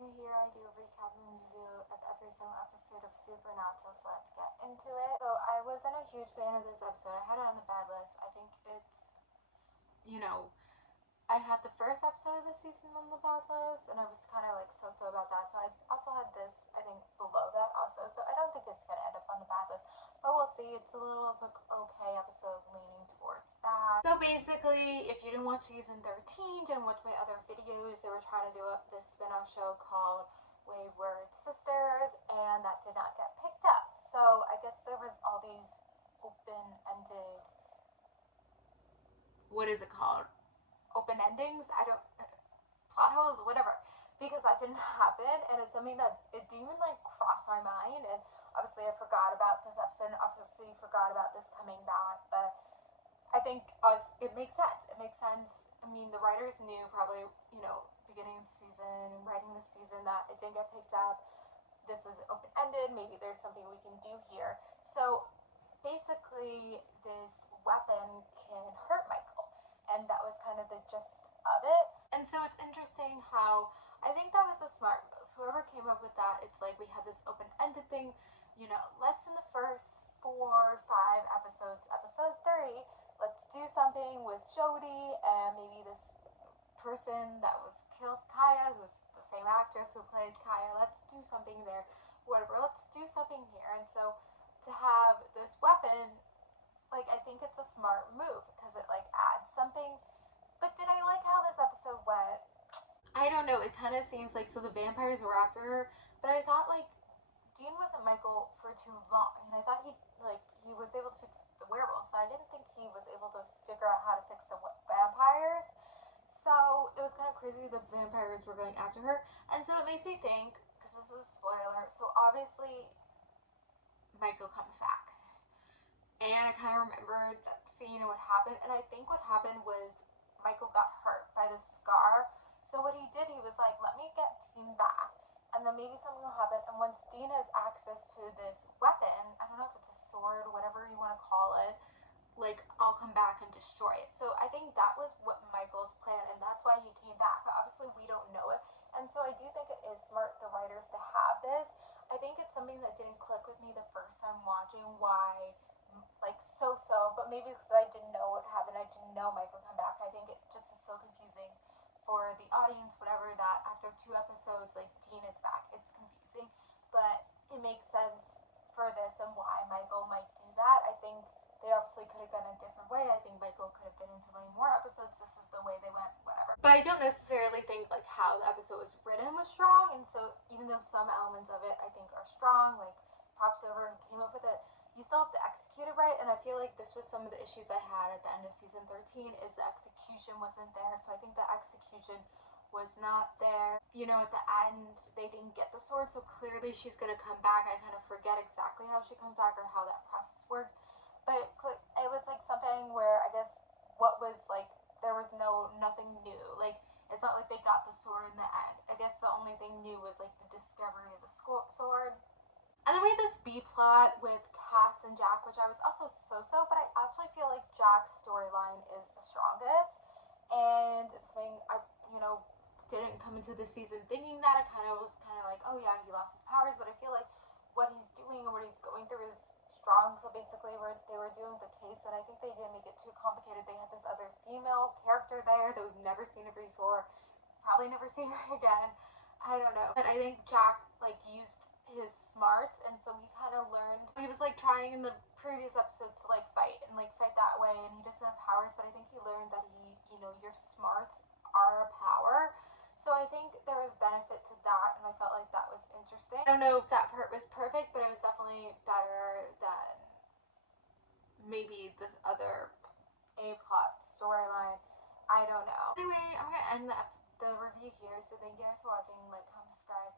Here I do a recap and review of every single episode of Supernatural, so let's get into it. So I wasn't a huge fan of this episode. I had it on the bad list. I think it's, I had the first episode of the season on the bad list, and I was kind of like so about that. So I also had this, I think, below that also. So I don't think it's gonna end up on the bad list, but we'll see. It's a little of an okay episode, leaning towards that. So basically, if you didn't watch season 13, didn't watch my other videos, they were trying to do this spin-off show called Wayward Sisters, and that did not get picked up. So I guess there was all these open-ended, what is it called? Open endings. I don't, plot holes, whatever, because that didn't happen, and it's something that it didn't even like cross my mind. And obviously I forgot about this episode, and obviously forgot about this coming back, but I think it makes sense. It makes sense. I mean, the writers knew probably, beginning of the season, writing the season, that it didn't get picked up. This is open ended. Maybe there's something we can do here. So basically, this weapon can hurt Michael, and that was kind of the gist of it. And so it's interesting how I think that was a smart move. Whoever came up with that, it's like we have this open ended thing. Let's in the first 4 or 5 episodes, episode 3, let's do something with Jody and maybe this person that was killed, Kaya, who's the same actress who plays Kaya. Let's do something there, whatever. Let's do something here. And so to have this weapon, like, I think it's a smart move because it like adds something. But did I like how this episode went? I don't know. It kind of seems like, so the vampires were after her, but I thought like Dean wasn't Michael for too long, and I thought he was able to fix the werewolves, but I didn't think he was able to figure out how to fix the vampires. So it was kind of crazy the vampires were going after her, and so it makes me think, because this is a spoiler, so obviously Michael comes back, and I kind of remembered that scene and what happened, and I think what happened was Michael got hurt by the scar. So what he did, he was like, let me get Dean back, and then maybe something will happen. And once Dean has access to this weapon, I don't know if it's a sword, whatever you want to call it, like, I'll come back and destroy it. So I think that was what Michael's plan, and that's why he came back. But obviously we don't know it, and so I do think it is smart, the writers, to have this. I think it's something that didn't click with me the first time watching, why, like, but maybe because I didn't know what happened, I didn't know Michael come back. I think it just is so confusing for the audience, whatever, that after 2 episodes, like, Dean is back. It's confusing, but it makes sense for this and why Michael might do that. I think they obviously could have gone a different way. I think Michael could have been in so many more episodes. This is the way they went, whatever. But I don't necessarily think like how the episode was written was strong, and so even though some elements of it I think are strong, like, props over and came up with it, you still have to execute it right. And I feel like this was some of the issues I had at the end of season 13, is the execution wasn't there. So I think the execution was not there. At the end, they didn't get the sword, so clearly she's gonna come back. I kind of forget exactly how she comes back or how that process works, but it was like something where I guess what was like, there was nothing new. Like, it's not like they got the sword in the end. I guess the only thing new was like the discovery of the sword. And then we had this B plot with Cass and Jack, which I was also so, but I actually feel like Jack's storyline is the strongest. And it's something I, didn't come into this season thinking that. I was like, oh yeah, he lost his powers, but I feel like what he's doing and what he's going through is strong. So basically, they were doing the case, and I think they didn't make it too complicated. They had this other female character there that we've never seen her before, probably never see her again. I don't know. But I think Jack, like, used his smarts, and so he kind of learned. He was, like, trying in the previous episodes to, like, fight that way, and he doesn't have powers, but I think he learned that your smarts are a power. So I think there was benefit to that, and I felt like that was interesting. I don't know if that part was perfect, but it was definitely better than maybe this other A-plot storyline. I don't know. Anyway, I'm gonna end the review here, so thank you guys for watching. Like, comment, subscribe.